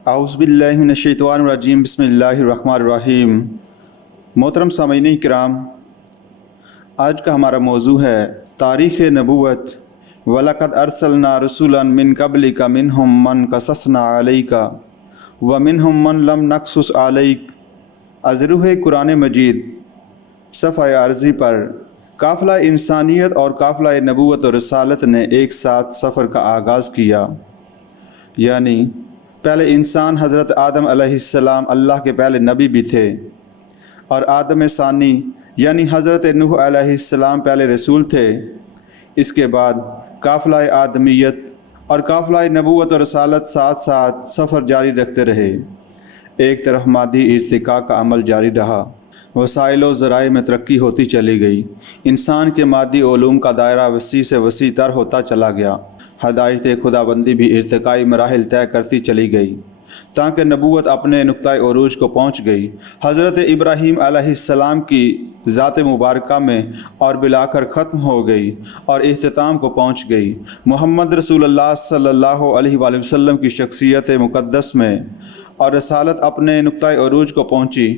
اعوذ باللہ من الشیطان الرجیم بسم اللہ الرحمن الرحیم۔ محترم سامعین کرام، آج کا ہمارا موضوع ہے تاریخ نبوت۔ وَلَقَدْ أَرْسَلْنَا رَسُولًا مِّن قَبْلِكَ مِنْهُمْ مَنْ قَصَصْنَا عَلَيْكَ وَمِنْهُمْ مَنْ لَمْ نَقْصُصْ عَلَيْكَ۔ از روح قرآن مجید صفحہ عرضی پر قافلہ انسانیت اور قافلہ نبوت و رسالت نے ایک ساتھ سفر کا آغاز کیا، یعنی پہلے انسان حضرت آدم علیہ السلام اللہ کے پہلے نبی بھی تھے، اور آدم ثانی یعنی حضرت نوح علیہ السلام پہلے رسول تھے۔ اس کے بعد قافلہ آدمیت اور قافلہ نبوت و رسالت ساتھ ساتھ سفر جاری رکھتے رہے۔ ایک طرف مادی ارتقاء کا عمل جاری رہا، وسائل و ذرائع میں ترقی ہوتی چلی گئی، انسان کے مادی علوم کا دائرہ وسیع سے وسیع تر ہوتا چلا گیا، ہدایت خداوندی بھی ارتقائی مراحل طے کرتی چلی گئی تاکہ نبوت اپنے نقطۂ عروج کو پہنچ گئی۔ حضرت ابراہیم علیہ السلام کی ذات مبارکہ میں اور بلاخر ختم ہو گئی اور اختتام کو پہنچ گئی۔ محمد رسول اللہ صلی اللہ علیہ وآلہ وسلم کی شخصیت مقدس میں اور رسالت اپنے نقطۂ عروج کو پہنچی،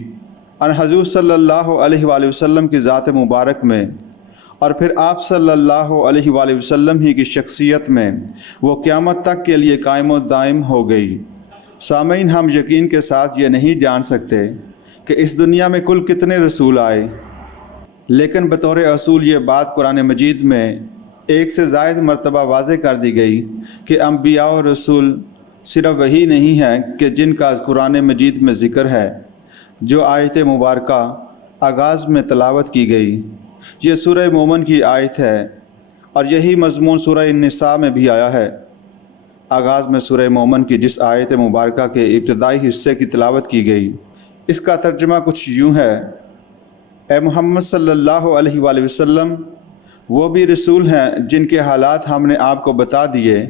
اور حضور صلی اللہ علیہ وآلہ وسلم کی ذات مبارک میں، اور پھر آپ صلی اللہ علیہ وآلہ وسلم ہی کی شخصیت میں وہ قیامت تک کے لیے قائم و دائم ہو گئی۔ سامعین، ہم یقین کے ساتھ یہ نہیں جان سکتے کہ اس دنیا میں کل کتنے رسول آئے، لیکن بطور اصول یہ بات قرآن مجید میں ایک سے زائد مرتبہ واضح کر دی گئی کہ انبیاء و رسول صرف وہی نہیں ہیں کہ جن کا قرآن مجید میں ذکر ہے۔ جو آیت مبارکہ آغاز میں تلاوت کی گئی، یہ سورہ مومن کی آیت ہے، اور یہی مضمون سورہ النساء میں بھی آیا ہے۔ آغاز میں سورہ مومن کی جس آیت مبارکہ کے ابتدائی حصے کی تلاوت کی گئی، اس کا ترجمہ کچھ یوں ہے: اے محمد صلی اللہ علیہ وآلہ وسلم، وہ بھی رسول ہیں جن کے حالات ہم نے آپ کو بتا دیے،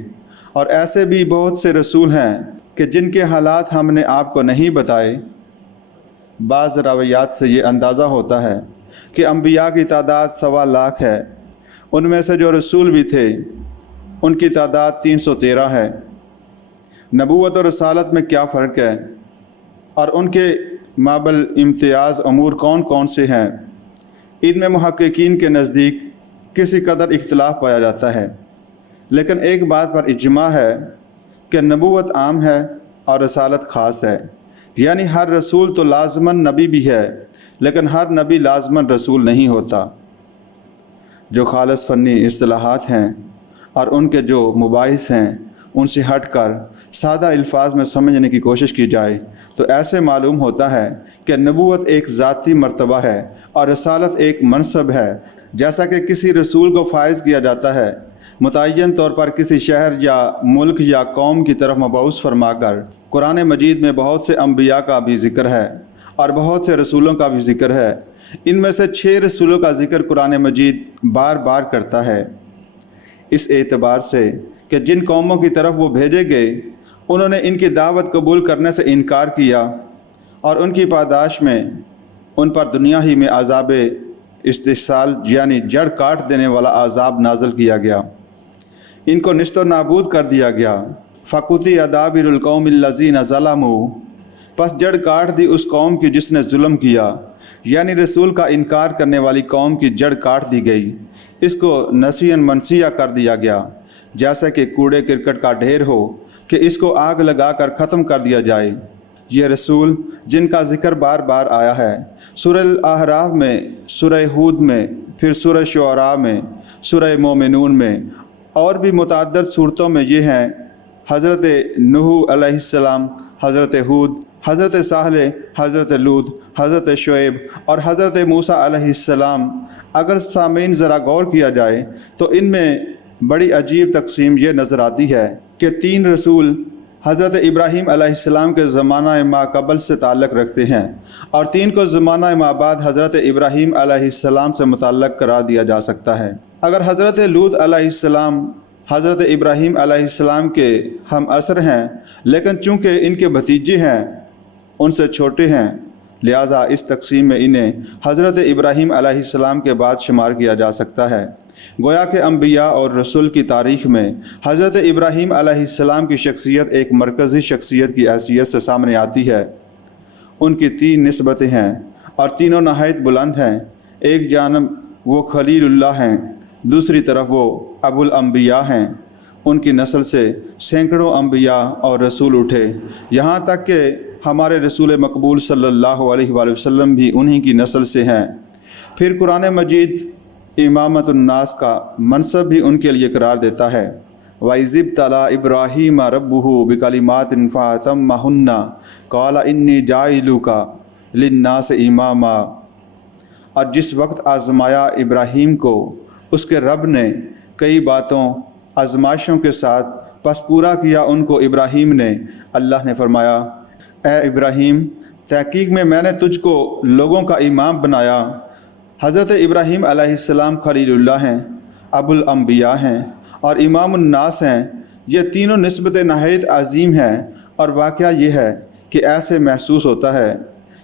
اور ایسے بھی بہت سے رسول ہیں کہ جن کے حالات ہم نے آپ کو نہیں بتائے۔ بعض روایات سے یہ اندازہ ہوتا ہے کہ انبیاء کی تعداد 1.25 لاکھ ہے۔ ان میں سے جو رسول بھی تھے ان کی تعداد 313 ہے۔ نبوت اور رسالت میں کیا فرق ہے، اور ان کے مابل امتیاز امور کون کون سے ہیں، ان میں محققین کے نزدیک کسی قدر اختلاف پایا جاتا ہے، لیکن ایک بات پر اجماع ہے کہ نبوت عام ہے اور رسالت خاص ہے، یعنی ہر رسول تو لازماً نبی بھی ہے، لیکن ہر نبی لازماً رسول نہیں ہوتا۔ جو خالص فنی اصطلاحات ہیں اور ان کے جو مباحث ہیں، ان سے ہٹ کر سادہ الفاظ میں سمجھنے کی کوشش کی جائے تو ایسے معلوم ہوتا ہے کہ نبوت ایک ذاتی مرتبہ ہے اور رسالت ایک منصب ہے۔ جیسا کہ کسی رسول کو فائز کیا جاتا ہے، متعین طور پر کسی شہر یا ملک یا قوم کی طرف مبعوث فرما کر، قرآن مجید میں بہت سے انبیاء کا بھی ذکر ہے اور بہت سے رسولوں کا بھی ذکر ہے۔ ان میں سے 6 رسولوں کا ذکر قرآن مجید بار بار کرتا ہے، اس اعتبار سے کہ جن قوموں کی طرف وہ بھیجے گئے انہوں نے ان کی دعوت قبول کرنے سے انکار کیا، اور ان کی پاداش میں ان پر دنیا ہی میں عذاب استحصال یعنی جڑ کاٹ دینے والا عذاب نازل کیا گیا، ان کو نیست و نابود کر دیا گیا۔ فَقُطِعَ دَابِرُ الْقَوْمِ الَّذِينَ ظَلَمُوا، پس جڑ کاٹ دی اس قوم کی جس نے ظلم کیا، یعنی رسول کا انکار کرنے والی قوم کی جڑ کاٹ دی گئی، اس کو نسیاً منسیہ کر دیا گیا، جیسا کہ کوڑے کرکٹ کا ڈھیر ہو کہ اس کو آگ لگا کر ختم کر دیا جائے۔ یہ رسول جن کا ذکر بار بار آیا ہے، سورہ الاعراف میں، سورہ ہود میں، پھر سورہ شعراء میں، سورہ مومنون میں، اور بھی متعدد صورتوں میں، یہ ہیں: حضرت نوح علیہ السلام، حضرت ہود، حضرت صالح، حضرت لوط، حضرت شعیب اور حضرت موسیٰ علیہ السلام۔ اگر سامعین ذرا غور کیا جائے تو ان میں بڑی عجیب تقسیم یہ نظر آتی ہے کہ 3 رسول حضرت ابراہیم علیہ السلام کے زمانہ ما قبل سے تعلق رکھتے ہیں، اور 3 کو زمانہ ما بعد حضرت ابراہیم علیہ السلام سے متعلق قرار دیا جا سکتا ہے۔ اگر حضرت لوط علیہ السلام حضرت ابراہیم علیہ السلام کے ہم عصر ہیں، لیکن چونکہ ان کے بھتیجے ہیں، ان سے چھوٹے ہیں، لہٰذا اس تقسیم میں انہیں حضرت ابراہیم علیہ السلام کے بعد شمار کیا جا سکتا ہے۔ گویا کہ انبیاء اور رسول کی تاریخ میں حضرت ابراہیم علیہ السلام کی شخصیت ایک مرکزی شخصیت کی حیثیت سے سامنے آتی ہے۔ ان کی 3 نسبتیں ہیں اور تینوں نہایت بلند ہیں۔ ایک جانب وہ خلیل اللہ ہیں، دوسری طرف وہ ابو الانبیاء ہیں۔ ان کی نسل سے سینکڑوں انبیاء اور رسول اٹھے، یہاں تک کہ ہمارے رسول مقبول صلی اللہ علیہ وآلہ وسلم بھی انہی کی نسل سے ہیں۔ پھر قرآن مجید امامت الناس کا منصب بھی ان کے لیے قرار دیتا ہے۔ وَإِذِ ابْتَلَىٰ إِبْرَاهِيمَ رَبُّهُ بِكَلِمَاتٍ فَأَتَمَّهُنَّ قَالَ إِنِّي جَاعِلُكَ لِلنَّاسِ إِمَامًا۔ اور جس وقت آزمایا ابراہیم کو اس کے رب نے کئی باتوں آزمائشوں کے ساتھ، پس پورا کیا ان کو ابراہیم نے، اللہ نے فرمایا اے ابراہیم، تحقیق میں نے تجھ کو لوگوں کا امام بنایا۔ حضرت ابراہیم علیہ السلام خلیل اللہ ہیں، ابو الانبیاء ہیں اور امام الناس ہیں۔ یہ تینوں نسبتیں نہایت عظیم ہیں، اور واقعہ یہ ہے کہ ایسے محسوس ہوتا ہے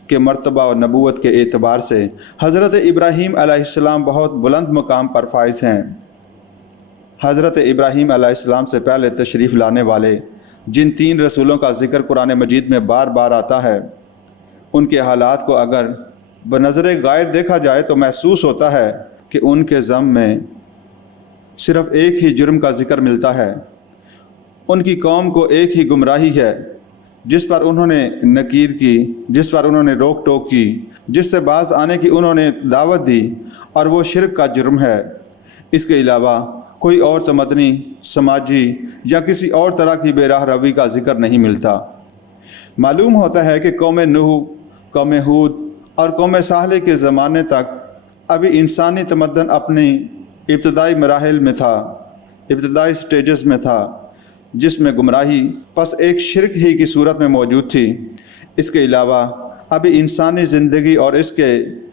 کہ مرتبہ اور نبوت کے اعتبار سے حضرت ابراہیم علیہ السلام بہت بلند مقام پر فائز ہیں۔ حضرت ابراہیم علیہ السلام سے پہلے تشریف لانے والے جن 3 رسولوں کا ذکر قرآن مجید میں بار بار آتا ہے، ان کے حالات کو اگر بنظر غائب دیکھا جائے تو محسوس ہوتا ہے کہ ان کے ذم میں صرف ایک ہی جرم کا ذکر ملتا ہے۔ ان کی قوم کو ایک ہی گمراہی ہے جس پر انہوں نے نکیر کی، جس پر انہوں نے روک ٹوک کی، جس سے باز آنے کی انہوں نے دعوت دی، اور وہ شرک کا جرم ہے۔ اس کے علاوہ کوئی اور تمدنی، سماجی یا کسی اور طرح کی بے راہ روی کا ذکر نہیں ملتا۔ معلوم ہوتا ہے کہ قوم نوح، قوم ہود اور قوم صالح کے زمانے تک ابھی انسانی تمدن اپنی ابتدائی مراحل میں تھا، ابتدائی سٹیجز میں تھا، جس میں گمراہی پس ایک شرک ہی کی صورت میں موجود تھی۔ اس کے علاوہ ابھی انسانی زندگی اور اس کے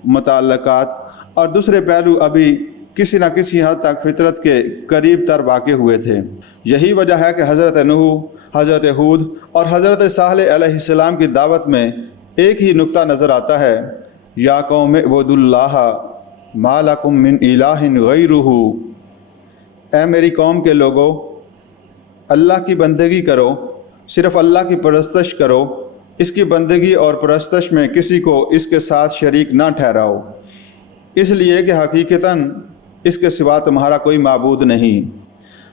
متعلقات اور دوسرے پہلو ابھی کسی نہ کسی حد تک فطرت کے قریب تر واقع ہوئے تھے۔ یہی وجہ ہے کہ حضرت نوح، حضرت ہود اور حضرت صالح علیہ السلام کی دعوت میں ایک ہی نقطہ نظر آتا ہے، یا قوم اعبدوا اللہ ما لکم من الہ غیرہ۔ اے میری قوم کے لوگو، اللہ کی بندگی کرو، صرف اللہ کی پرستش کرو، اس کی بندگی اور پرستش میں کسی کو اس کے ساتھ شریک نہ ٹھہراؤ، اس لیے کہ حقیقتاً اس کے سوا تمہارا کوئی معبود نہیں۔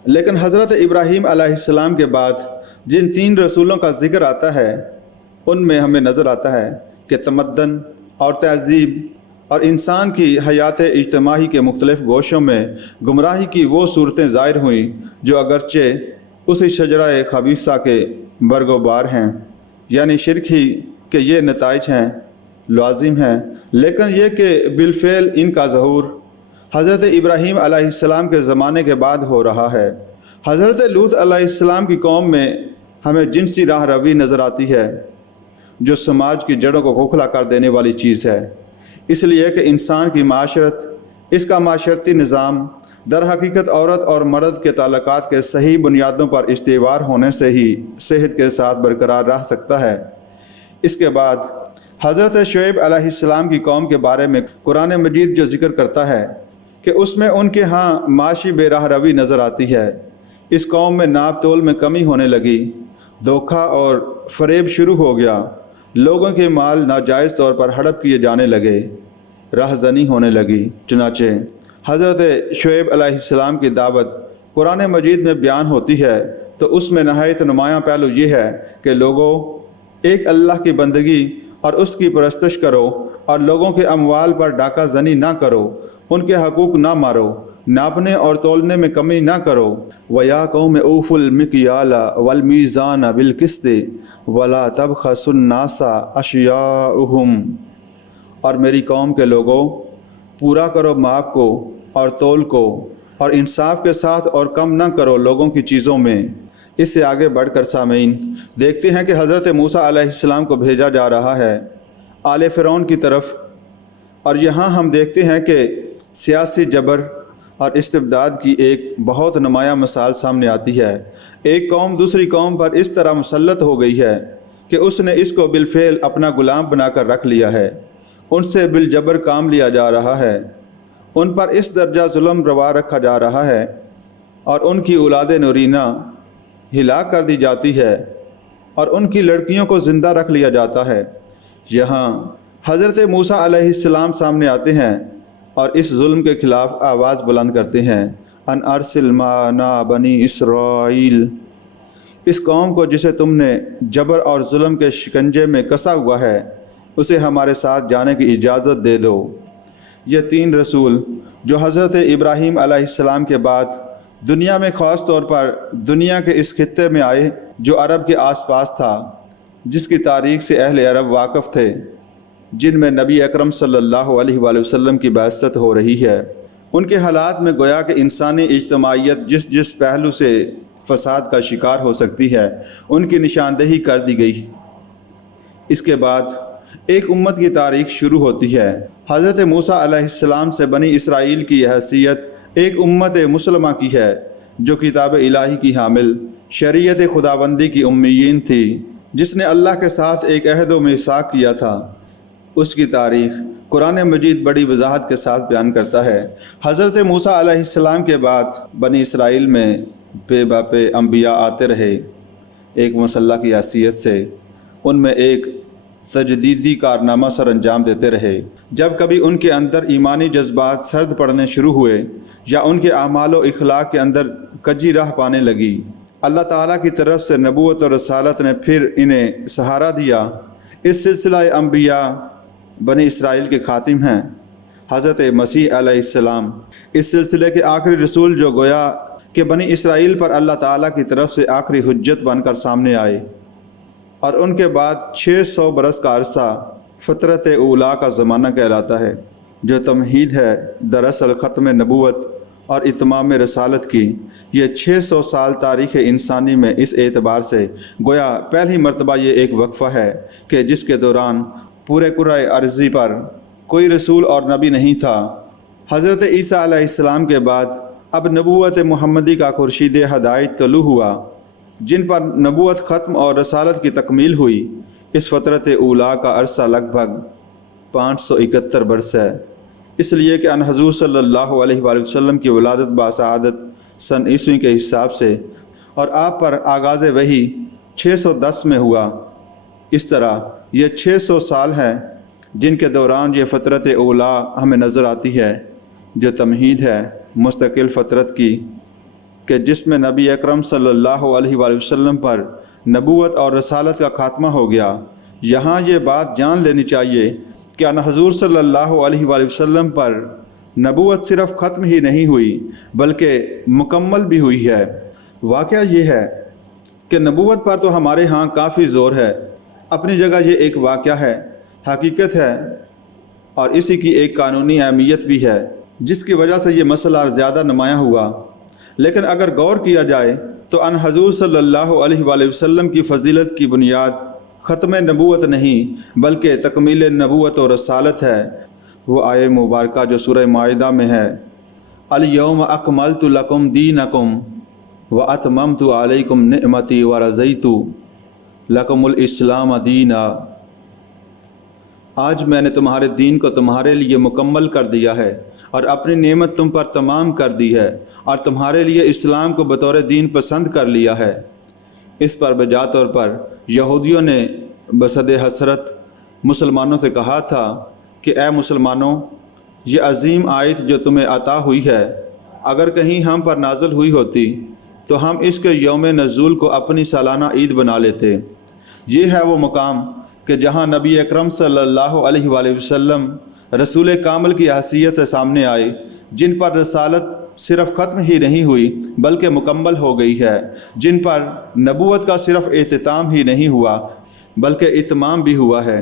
لیکن حضرت ابراہیم علیہ السلام کے بعد جن 3 رسولوں کا ذکر آتا ہے، ان میں ہمیں نظر آتا ہے کہ تمدن اور تہذیب اور انسان کی حیات اجتماعی کے مختلف گوشوں میں گمراہی کی وہ صورتیں ظاہر ہوئیں جو اگرچہ اسی شجرہ خبیثہ کے برگ و بار ہیں، یعنی شرک ہی کے یہ نتائج ہیں، لازم ہیں، لیکن یہ کہ بالفعل ان کا ظہور حضرت ابراہیم علیہ السلام کے زمانے کے بعد ہو رہا ہے۔ حضرت لوط علیہ السلام کی قوم میں ہمیں جنسی راہ روی نظر آتی ہے، جو سماج کی جڑوں کو کھوکھلا کر دینے والی چیز ہے، اس لیے کہ انسان کی معاشرت، اس کا معاشرتی نظام در حقیقت عورت اور مرد کے تعلقات کے صحیح بنیادوں پر استوار ہونے سے ہی صحت کے ساتھ برقرار رہ سکتا ہے۔ اس کے بعد حضرت شعیب علیہ السلام کی قوم کے بارے میں قرآن مجید جو ذکر کرتا ہے کہ اس میں ان کے ہاں معاشی بے راہ روی نظر آتی ہے۔ اس قوم میں ناپ تول میں کمی ہونے لگی، دھوکہ اور فریب شروع ہو گیا، لوگوں کے مال ناجائز طور پر ہڑپ کیے جانے لگے، راہ زنی ہونے لگی۔ چنانچہ حضرت شعیب علیہ السلام کی دعوت قرآن مجید میں بیان ہوتی ہے تو اس میں نہایت نمایاں پہلو یہ ہے کہ لوگوں، ایک اللہ کی بندگی اور اس کی پرستش کرو، اور لوگوں کے اموال پر ڈاکہ زنی نہ کرو، ان کے حقوق نہ مارو، ناپنے اور تولنے میں کمی نہ کرو۔ وَيَا قَوْمِ أَوْفُوا الْمِكْيَالَ وَالْمِيزَانَ بِالْقِسْطِ وَلَا تَبْخَسُوا النَّاسَ أَشْيَاءَهُمْ۔ اور میری قوم کے لوگوں، پورا کرو ماپ کو اور تول کو، اور انصاف کے ساتھ اور کم نہ کرو لوگوں کی چیزوں میں۔ اس سے آگے بڑھ کر سامعین دیکھتے ہیں کہ حضرت موسیٰ علیہ السلام کو بھیجا جا رہا ہے آل فرعون کی طرف، اور یہاں ہم دیکھتے ہیں کہ سیاسی جبر اور استبداد کی ایک بہت نمایاں مثال سامنے آتی ہے۔ ایک قوم دوسری قوم پر اس طرح مسلط ہو گئی ہے کہ اس نے اس کو بالفعل اپنا غلام بنا کر رکھ لیا ہے، ان سے بالجبر کام لیا جا رہا ہے، ان پر اس درجہ ظلم روا رکھا جا رہا ہے اور ان کی اولاد نورینہ ہلاک کر دی جاتی ہے اور ان کی لڑکیوں کو زندہ رکھ لیا جاتا ہے۔ یہاں حضرت موسیٰ علیہ السلام سامنے آتے ہیں اور اس ظلم کے خلاف آواز بلند کرتے ہیں، ان ارسل معنا بنی اسرائیل، اس قوم کو جسے تم نے جبر اور ظلم کے شکنجے میں کسا ہوا ہے اسے ہمارے ساتھ جانے کی اجازت دے دو۔ یہ 3 رسول جو حضرت ابراہیم علیہ السلام کے بعد دنیا میں خاص طور پر دنیا کے اس خطے میں آئے جو عرب کے آس پاس تھا، جس کی تاریخ سے اہل عرب واقف تھے، جن میں نبی اکرم صلی اللہ علیہ وآلہ وسلم کی بعثت ہو رہی ہے۔ ان کے حالات میں گویا کہ انسانی اجتماعیت جس پہلو سے فساد کا شکار ہو سکتی ہے ان کی نشاندہی کر دی گئی۔ اس کے بعد ایک امت کی تاریخ شروع ہوتی ہے۔ حضرت موسیٰ علیہ السلام سے بنی اسرائیل کی حیثیت ایک امت مسلمہ کی ہے جو کتاب الہی کی حامل، شریعت خداوندی کی امیین تھی، جس نے اللہ کے ساتھ ایک عہد و میثاق کیا تھا۔ اس کی تاریخ قرآن مجید بڑی وضاحت کے ساتھ بیان کرتا ہے۔ حضرت موسیٰ علیہ السلام کے بعد بنی اسرائیل میں بے باپے انبیاء آتے رہے ایک مسلح کی حیثیت سے، ان میں ایک تجدیدی کارنامہ سر انجام دیتے رہے۔ جب کبھی ان کے اندر ایمانی جذبات سرد پڑنے شروع ہوئے یا ان کے اعمال و اخلاق کے اندر کجی راہ پانے لگی، اللہ تعالیٰ کی طرف سے نبوت اور رسالت نے پھر انہیں سہارا دیا۔ اس سلسلہ انبیاء بنی اسرائیل کے خاتم ہیں حضرت مسیح علیہ السلام، اس سلسلے کے آخری رسول جو گویا کہ بنی اسرائیل پر اللہ تعالیٰ کی طرف سے آخری حجت بن کر سامنے آئے، اور ان کے بعد 600 برس کا عرصہ فترت اولا کا زمانہ کہلاتا ہے، جو تمہید ہے دراصل ختم نبوت اور اتمام رسالت کی۔ یہ 600 سال تاریخ انسانی میں اس اعتبار سے گویا پہلی مرتبہ یہ ایک وقفہ ہے کہ جس کے دوران پورے کرۂ ارضی پر کوئی رسول اور نبی نہیں تھا۔ حضرت عیسیٰ علیہ السلام کے بعد اب نبوت محمدی کا خورشید ہدایت طلوع ہوا، جن پر نبوت ختم اور رسالت کی تکمیل ہوئی۔ اس فترت اولا کا عرصہ لگ بھگ 571 برس ہے، اس لیے کہ ان حضور صلی اللہ علیہ وآلہ وسلم کی ولادت باسعادت سن عیسوی کے حساب سے اور آپ پر آغاز وحی 610 میں ہوا۔ اس طرح یہ 600 سال ہیں جن کے دوران یہ فترت اولا ہمیں نظر آتی ہے، جو تمہید ہے مستقل فترت کی، کہ جس میں نبی اکرم صلی اللہ علیہ وآلہ وسلم پر نبوت اور رسالت کا خاتمہ ہو گیا۔ یہاں یہ بات جان لینی چاہیے کہ ان حضور صلی اللہ علیہ وآلہ وسلم پر نبوت صرف ختم ہی نہیں ہوئی بلکہ مکمل بھی ہوئی ہے۔ واقعہ یہ ہے کہ نبوت پر تو ہمارے ہاں کافی زور ہے، اپنی جگہ یہ ایک واقعہ ہے، حقیقت ہے، اور اسی کی ایک قانونی اہمیت بھی ہے جس کی وجہ سے یہ مسئلہ زیادہ نمایاں ہوا۔ لیکن اگر غور کیا جائے تو ان حضور صلی اللہ علیہ وآلہ وسلم کی فضیلت کی بنیاد ختم نبوت نہیں بلکہ تکمیل نبوت و رسالت ہے۔ وہ آیہ مبارکہ جو سورہ مائدہ میں ہے، الیوم اکملت لکم دینکم واتممت علیکم نعمتی ورضیت لکم الاسلام دینا، آج میں نے تمہارے دین کو تمہارے لیے مکمل کر دیا ہے اور اپنی نعمت تم پر تمام کر دی ہے اور تمہارے لیے اسلام کو بطور دین پسند کر لیا ہے۔ اس پر بجا طور پر یہودیوں نے بصد حسرت مسلمانوں سے کہا تھا کہ اے مسلمانوں، یہ عظیم آیت جو تمہیں عطا ہوئی ہے اگر کہیں ہم پر نازل ہوئی ہوتی تو ہم اس کے یوم نزول کو اپنی سالانہ عید بنا لیتے۔ یہ ہے وہ مقام کہ جہاں نبی اکرم صلی اللہ علیہ وآلہ وسلم رسول-e-کامل کی حیثیت سے سامنے آئے، جن پر رسالت صرف ختم ہی نہیں ہوئی بلکہ مکمل ہو گئی ہے، جن پر نبوت کا صرف اختتام ہی نہیں ہوا بلکہ اتمام بھی ہوا ہے۔